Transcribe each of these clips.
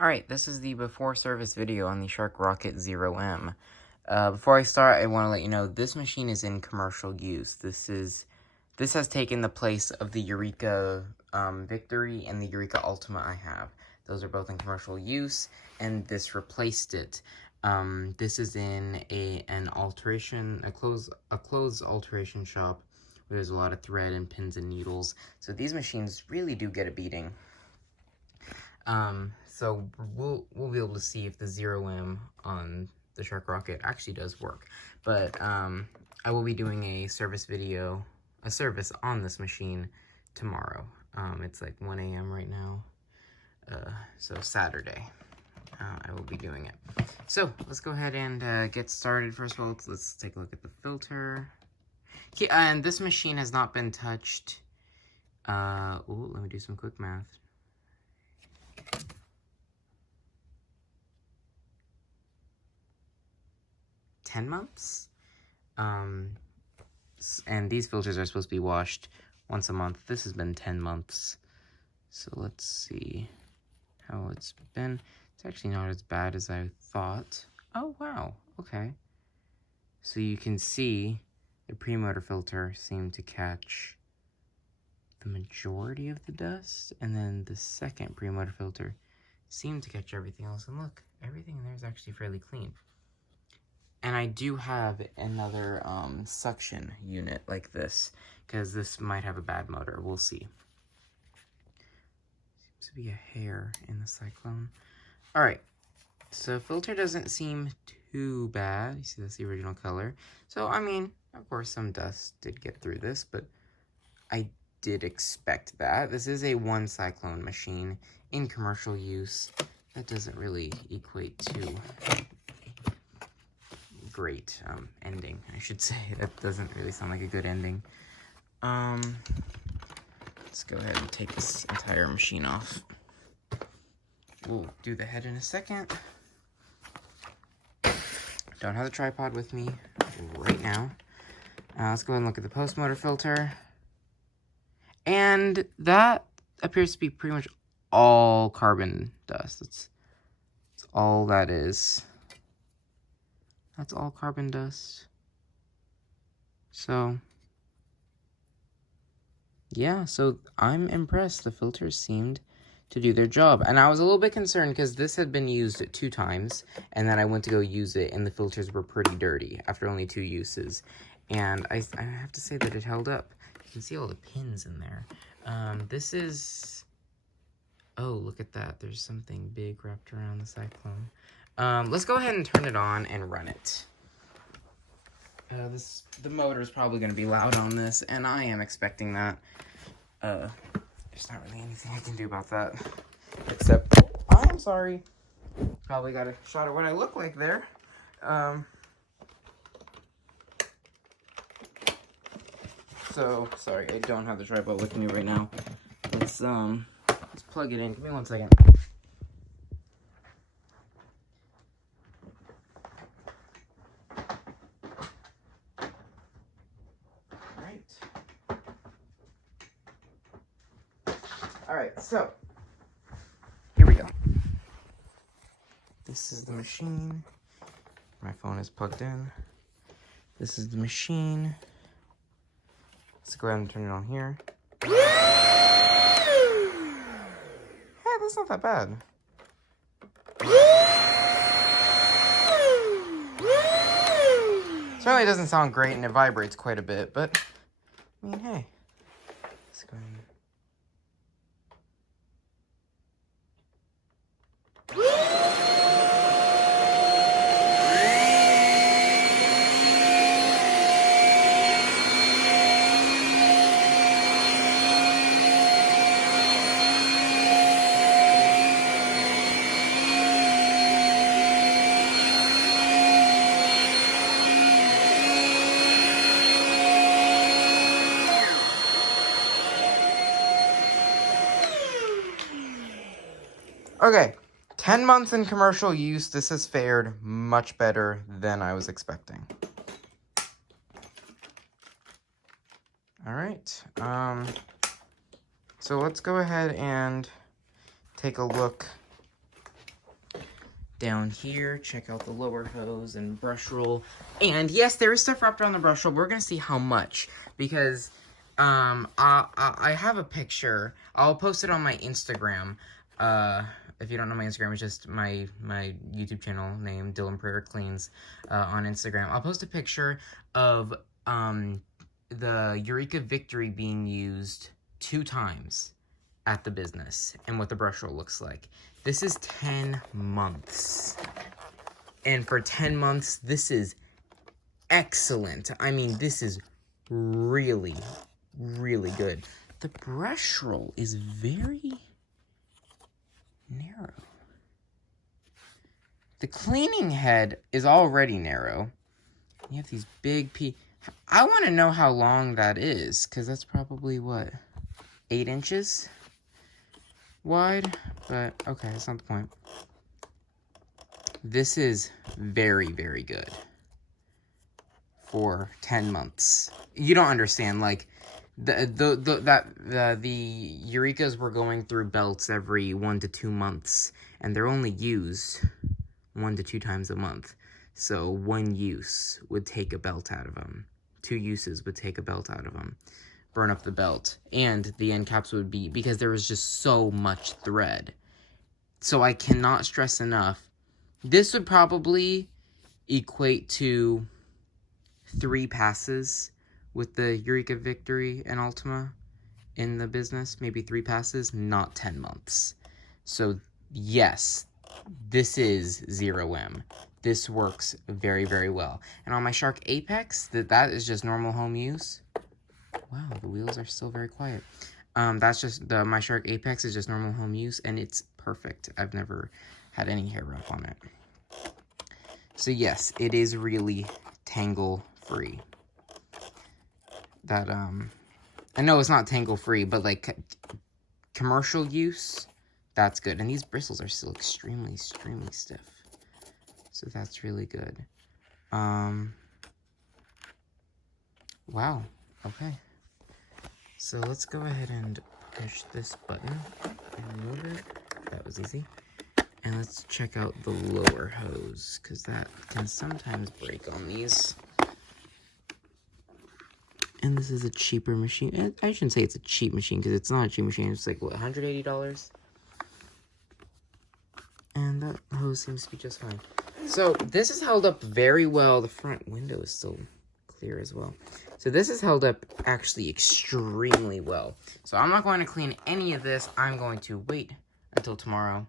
Alright, this is the before service video on the Shark Rocket Zero M. Before I start, I want to let you know this machine is in commercial use. This has taken the place of the Eureka Victory and the Eureka Ultima I have. Those are both in commercial use, and this replaced it. This is in a clothes alteration shop where there's a lot of thread and pins and needles. So these machines really do get a beating. So we'll be able to see if the Zero M on the Shark Rocket actually does work. But I will be doing a service on this machine tomorrow. It's like 1 a.m. right now, so Saturday. I will be doing it. So let's go ahead and get started. First of all, let's take a look at the filter. Okay, and this machine has not been touched. Let me do some quick math. 10 months. And these filters are supposed to be washed once a month. This has been 10 months. So let's see how it's been. It's actually not as bad as I thought. Oh, wow. Okay. So you can see the pre-motor filter seemed to catch the majority of the dust, and then the second pre-motor filter seemed to catch everything else. And look, everything in there is actually fairly clean. And I do have another suction unit like this, because this might have a bad motor. We'll see. Seems to be a hair in the Cyclone. Alright, so filter doesn't seem too bad. You see, that's the original color. So, I mean, of course, some dust did get through this, but I did expect that. This is a one Cyclone machine in commercial use. That doesn't really equate to great ending, I should say. That doesn't really sound like a good ending. Let's go ahead and take this entire machine off. We'll do the head in a second. Don't have the tripod with me right now. Let's go ahead and look at the post-motor filter. And that appears to be pretty much all carbon dust. That's all that is. That's all carbon dust. So, yeah, so I'm impressed. The filters seemed to do their job. And I was a little bit concerned because this had been used 2 times, and then I went to go use it, and the filters were pretty dirty after only 2 uses. And I have to say that it held up. You can see all the pins in there. This is... Oh, look at that. There's something big wrapped around the Cyclone. Let's go ahead and turn it on and run it. The motor is probably going to be loud on this, and I am expecting that. There's not really anything I can do about that. Except, I'm sorry. Probably got a shot at what I look like there. So, sorry, I don't have the tripod with me right now. Let's plug it in. Give me 1 second. Alright, so, here we go. This is the machine. My phone is plugged in. This is the machine. Let's go ahead and turn it on here. Hey, that's not that bad. Certainly doesn't sound great, and it vibrates quite a bit, but, I mean, hey. Let's go ahead and... Okay, 10 months in commercial use, this has fared much better than I was expecting. All right, so let's go ahead and take a look down here. Check out the lower hose and brush roll. And yes, there is stuff wrapped around the brush roll. We're going to see how much. Because I have a picture. I'll post it on my Instagram. If you don't know my Instagram, it's just my YouTube channel name, Dylan Prayer Cleans, on Instagram. I'll post a picture of the Eureka Victory being used 2 times at the business and what the brush roll looks like. This is 10 months. And for 10 months, this is excellent. I mean, this is really, really good. The brush roll is very narrow. The cleaning head is already narrow. You have these big I want to know how long that is, because that's probably, what, 8 inches wide? But, okay, that's not the point. This is very, very good for 10 months. You don't understand, like, the Eurekas were going through belts every 1 to 2 months, and they're only used 1 to 2 times a month. So 1 use would take a belt out of them. 2 uses would take a belt out of them, burn up the belt, and the end caps would be, because there was just so much thread. So I cannot stress enough, this would probably equate to 3 passes with the Eureka Victory and Ultima in the business. Maybe 3 passes, not 10 months. So yes, this is 0M. This works very, very well. And on my Shark Apex, that is just normal home use. Wow, the wheels are still very quiet. That's just, my Shark Apex is just normal home use, and it's perfect. I've never had any hair wrap on it. So yes, it is really tangle-free. That, I know it's not tangle-free, but like commercial use, that's good. And these bristles are still extremely, extremely stiff. So that's really good. Wow. Okay. So let's go ahead and push this button and remove it. That was easy. And let's check out the lower hose, because that can sometimes break on these. And this is a cheaper machine. I shouldn't say it's a cheap machine, because it's not a cheap machine. It's like, what, $180? And that hose seems to be just fine. So this is held up very well. The front window is still clear as well. So this is held up actually extremely well. So I'm not going to clean any of this. I'm going to wait until tomorrow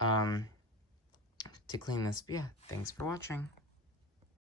to clean this. But yeah, thanks for watching.